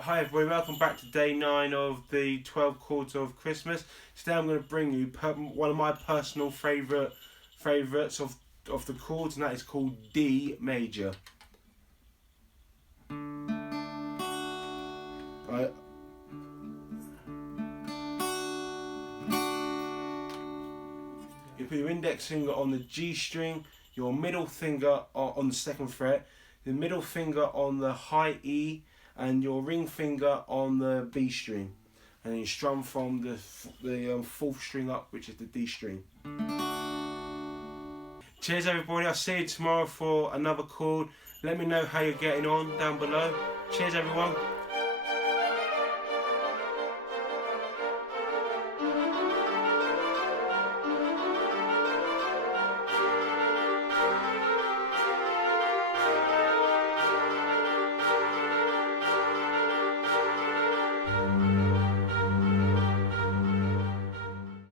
Hi everybody, welcome back to day 9 of the 12 chords of Christmas. Today I'm going to bring you one of my personal favourites of the chords, and that is called D major. Right. You put your index finger on the G string, your middle finger on the 2nd fret, the middle finger on the high E, and your ring finger on the B string, and then you strum from the 4th string up, which is the D string. Cheers everybody, I'll see you tomorrow for another chord. Let me know how you're getting on down below. Cheers everyone.